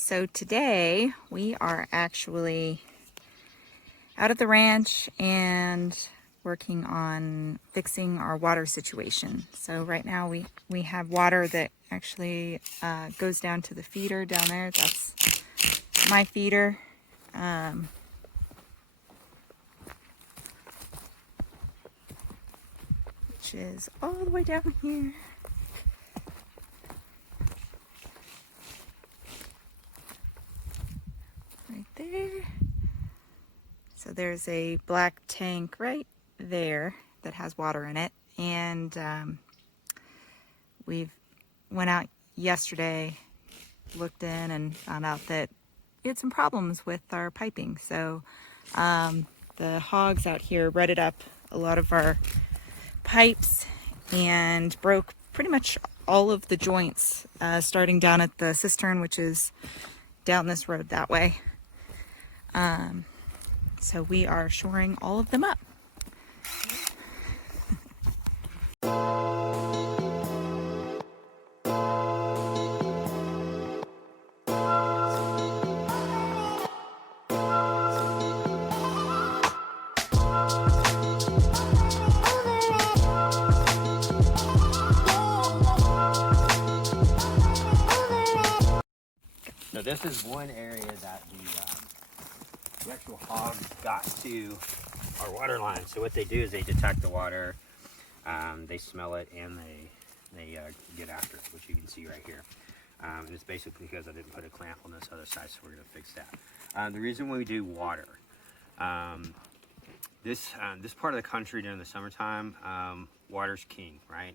So today we are actually out at the ranch and working on fixing our water situation. So right now we have water that actually goes down to the feeder down there. That's my feeder. Which is all the way down here. Right there. So there's a black tank right there that has water in it, and we went out yesterday, looked in, and found out that we had some problems with our piping. So the hogs out here rutted up a lot of our pipes and broke pretty much all of the joints, starting down at the cistern, which is down this road that way. So we are shoring all of them up. So this is one area that the actual hogs got to our water line. So what they do is they detect the water, they smell it, and they get after it, which you can see right here. And it's basically because I didn't put a clamp on this other side, so we're going to fix that. The reason we do water, this part of the country during the summertime, water's king, right?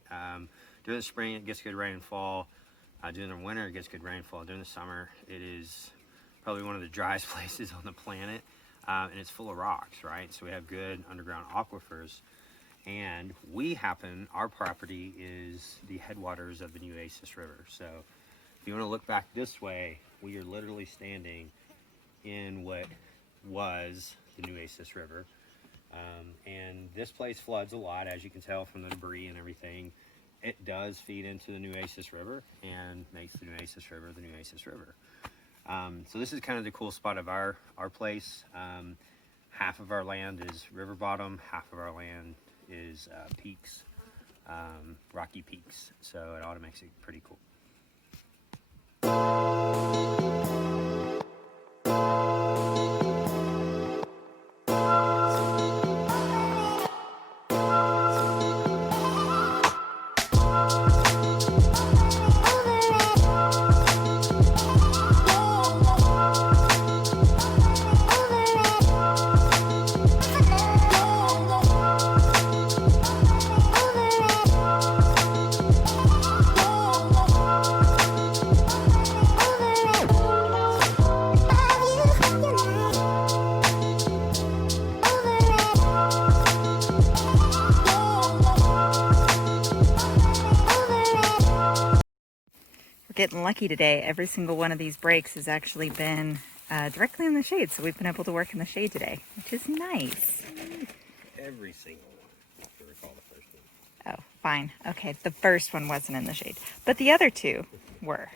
During the spring it gets good rainfall. During the winter it gets good rainfall. During the summer it is probably one of the driest places on the planet, and it's full of rocks, right? So we have good underground aquifers, and our property is the headwaters of the Nueces River. So if you want to look back this way, we are literally standing in what was the Nueces River, and this place floods a lot, as you can tell from the debris and everything. It does feed into the Nueces River and makes the Nueces River the Nueces River. So this is kind of the cool spot of our place. Half of our land is river bottom, half of our land is peaks, rocky peaks. So it ought to make it pretty cool. Getting lucky today. Every single one of these breaks has actually been directly in the shade, so we've been able to work in the shade today, which is nice. Every single one, if you recall the first one. Oh, fine. Okay, the first one wasn't in the shade, but the other two were.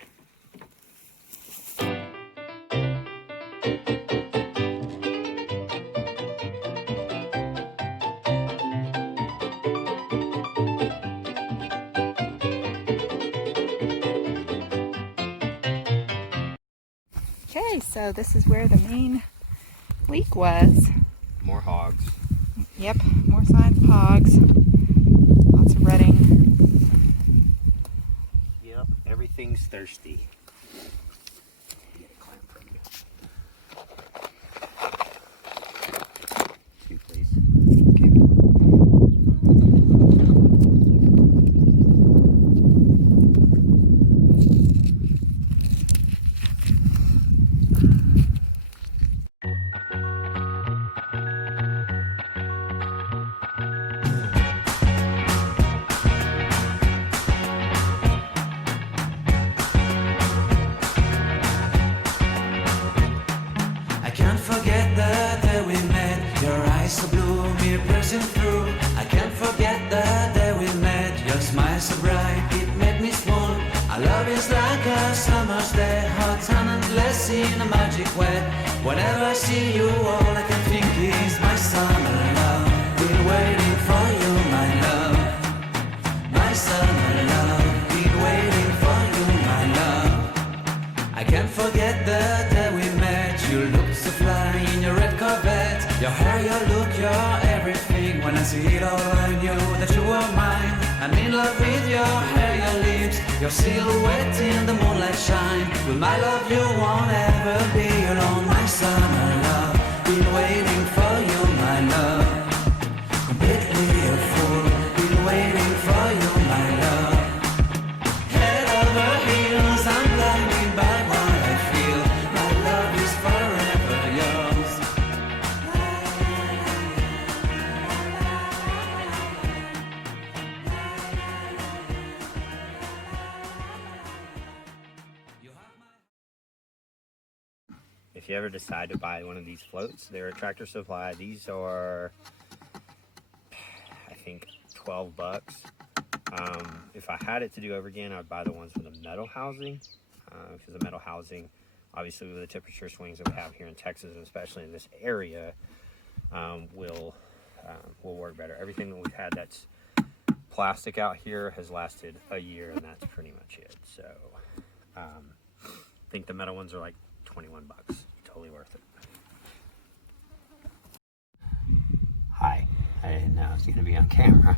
Okay, so this is where the main leak was. More hogs. Yep, more signs of hogs. Lots of rutting. Yep, everything's thirsty. Get a clamp from you. Two, please. Okay. So blue, me pressing through. I can't forget the day we met. Your smile so bright, it made me swoon. Our love is like a summer's day, hot and endless. sweat. Whenever I see you, all I can think is my summer love. Been waiting for you, my love. My summer love. Been waiting for you, my love. I can't forget the day we met. You looked so fly in your red Corvette. Your hair, your look, your everything. When I see it all, I knew that you were mine. I'm in love with your hair, your lips, your silhouette in the moonlight shine. With my love, you won't ever be alone. My summer love, been waiting for you, my love. Completely a fool, been waiting for you, my love. Head over heels, I'm blinded by what I feel. My love is forever yours. If you ever decide to buy one of these floats, they're at Tractor Supply. These are, I think, 12 bucks. If I had it to do over again, I would buy the ones with the metal housing, because the metal housing, obviously with the temperature swings that we have here in Texas, and especially in this area, will work better. Everything that we've had that's plastic out here has lasted a year, and that's pretty much it. So I think the metal ones are like 21 bucks. Totally worth it. Hi. I didn't know I was going to be on camera.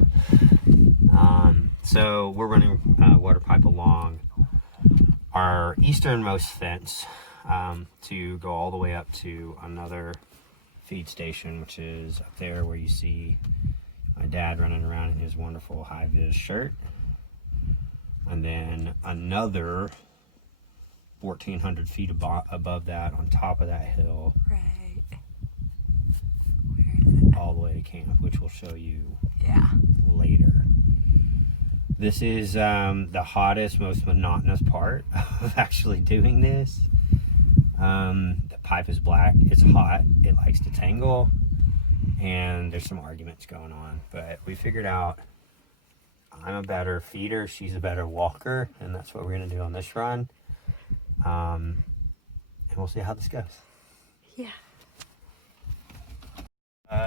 So we're running water pipe along our easternmost fence to go all the way up to another feed station, which is up there where you see my dad running around in his wonderful high-vis shirt. And then another 1,400 feet above that, on top of that hill, Right. Where is it? all the way to camp, which we'll show you Yeah. later. This is the hottest, most monotonous part of actually doing this. The pipe is black, it's hot, it likes to tangle, and there's some arguments going on. But we figured out I'm a better feeder, she's a better walker, and that's what we're gonna do on this run. And we'll see how this goes. Yeah.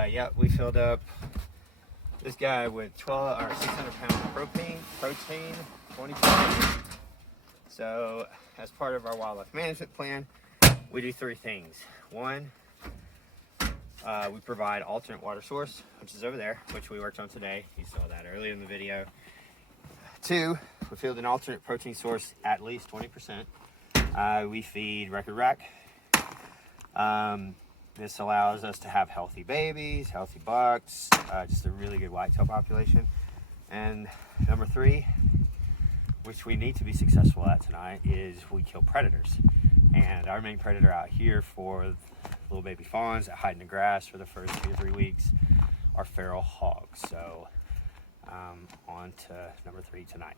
Yeah, we filled up this guy with 12 or 600 pounds of protein, 20 pounds. So, as part of our wildlife management plan, we do three things. One, we provide alternate water source, which is over there, which we worked on today. You saw that earlier in the video. Two, we field an alternate protein source at least 20%. We feed Record Rack. This allows us to have healthy babies, healthy bucks, just a really good whitetail population. And number three, which we need to be successful at tonight, is we kill predators. And our main predator out here for little baby fawns that hide in the grass for the first 2 to 3 weeks are feral hogs. So on to number three tonight.